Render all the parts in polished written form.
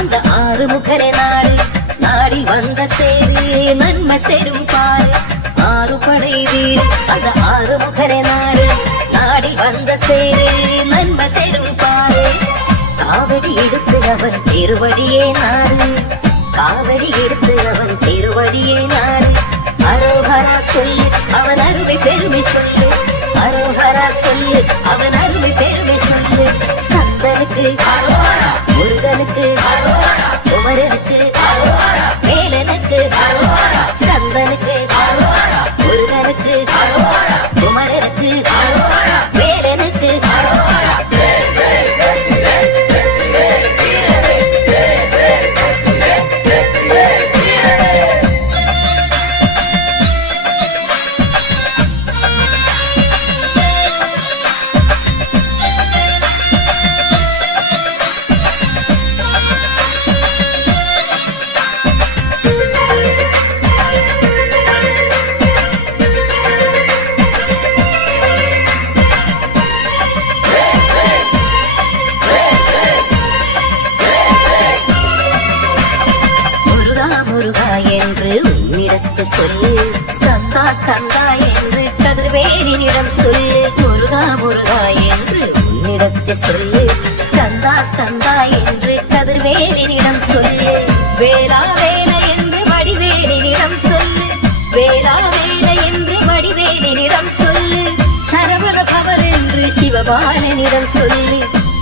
அந்த ஆறுமுகரே நாடு நாடி வந்த சேரு நன்மை சேரும் பாரு ஆறுபடை வீடு அந்த ஆறுமுகரே நாடு நாடி வந்த சேரு நன்மை சேரும் பாரு காவடி எடுத்து அவன் திருவடியே நாடு காவடி எடுத்து அவன் திருவடியே நாடு அரோகரா சொல்லு அவன் அருமை பெருமை சொல்லு அரோகரா சொல்லு அவன் அருமை பெருமை சொல்லு ஸ்கந்தனுக்கு முருகனுக்கு குமரனுக்கு வேலனுக்கு ஸ்கந்தனுக்கு முருகனுக்கு குமரனுக்கு வேலனுக்கு என்று உன்னிடத்து சொல்லு ஸ்கந்தா ஸ்கந்தா என்று கதிர்வேலினிடம் சொல்லு முருகா முருகா என்று உன்னிடத்து சொல்லு ஸ்கந்தா ஸ்கந்தா என்று கதிர்வேலினிடம் சொல்லு வேளா வேல என்று வடிவேலினிடம் சொல்லு வேளா வேல என்று வடிவேலினிடம் சொல்லு சரவண பவர் என்று சிவபாலனிடம் சொல்லு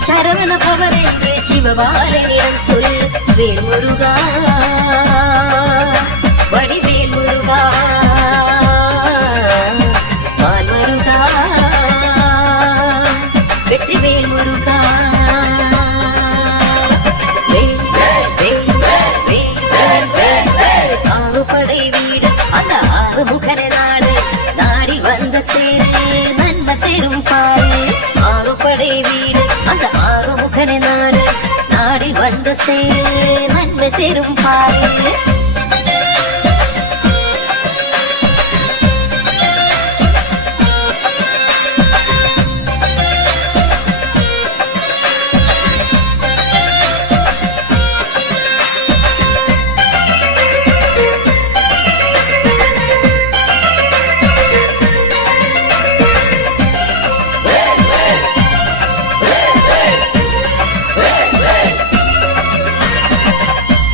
சரவண பவர் என்று சிவபாலனிடம் சொல்லு வேல் முருகா வடிவேல் முருகா பால் முருகா வெற்றிவேல் முருகா ஆறுபடை வீடு அந்த ஆறுமுகரே நாடு நாடி வந்த சேரு நன்மை சேரும் பாரு ஆறுபடை வீடு அந்த ஆறுமுகரே நாடு நாடி வந்த சேரு நன்மை சேரும் பாரு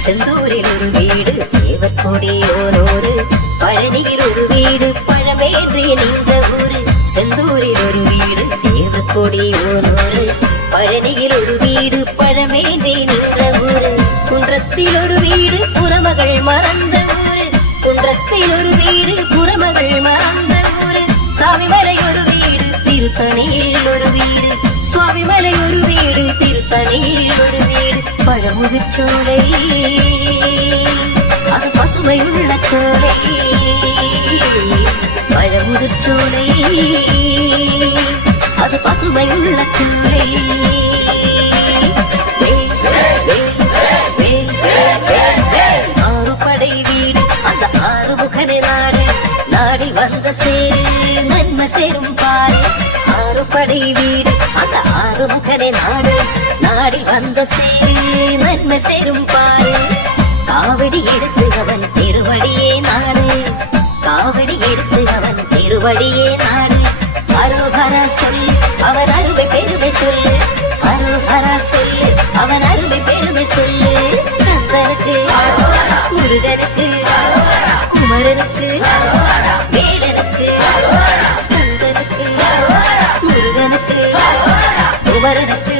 செந்தூரில் ஒரு வீடு தேவற்கொடியோனோரு பழனியில் ஒரு வீடு பழமேற்றி நின்ற ஊரு செந்தூரில் ஒரு வீடு தேவற்கொடியோனோரு பழனியில் ஒரு வீடு பழமேற்றி நின்ற ஊரு குன்றத்தில் ஒரு வீடு புறமகள் மறந்த ஊரு குன்றத்தில் ஒரு வீடு புறமகள் மறந்த ஊரு சாமிமலை ஒரு வீடு திருத்தணியில் ஒரு வீடு சுவாமிமலை ஒரு வீடு திருத்தணியில் ஒரு வீடு பழமுதிர்ச்சோலை அது பசுமையுள்ள சோலை பழமுதிர்ச்சோலை அது பசுமையுள்ள சோலை ஆறுபடை வீடு அந்த ஆறுமுகரே நாடு நாடி வந்த சேரு நன்மை சேரும் பாரு ஆறுபடை வீடு அந்த ஆறுமுகரே நாடு நாடி வந்த சேரு நன்மை சேரும் பாரு காவடி எடுத்து அவன் திருவடியே நாடு காவடி எடுத்து அவன் திருவடியே நாடு அரோகரா சொல்லு அவன் அருமை பெருமை சொல்லு அரோகரா சொல்லு அவன் அருமை பெருமை சொல்லு ஸ்கந்தனுக்கு முருகனுக்கு குமரனுக்கு வேலனுக்கு ஸ்கந்தனுக்கு முருகனுக்கு குமரனுக்கு